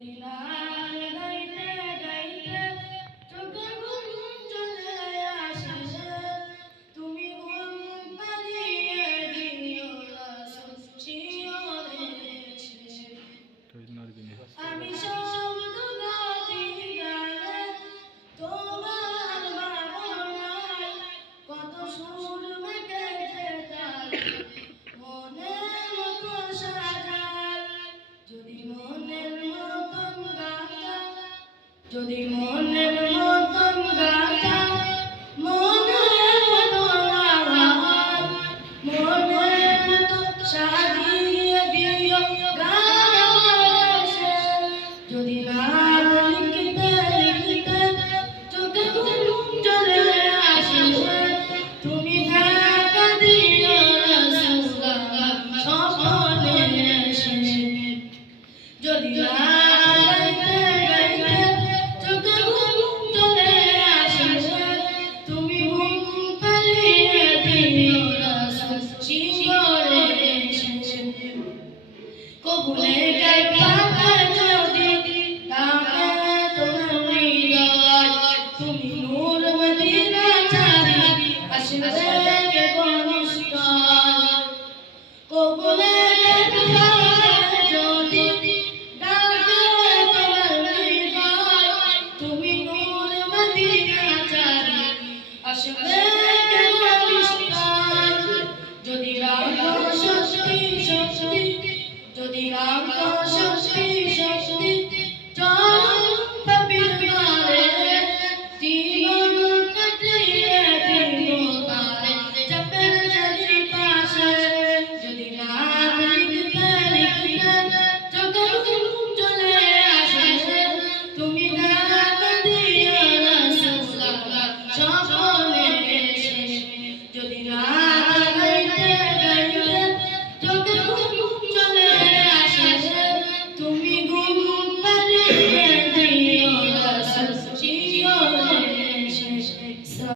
দিনার গাইতে গাইতে চোখে ঘুম চলে আসে, তুমি ঘুম পাড়িয়ে দিও রাসূল শিহরেছে। আমি শব্দ গাতি গানে তোমার ভাবনায়, কত সুর মেটেছে তারে মনের মতো সাজায়। যদি মনের মতন গাতা, যদি মনের মতন গাতা, মনের মতন আওয়াজ, মনের মতো সাজিয়ে দিও গান আমার দেশে। যদি না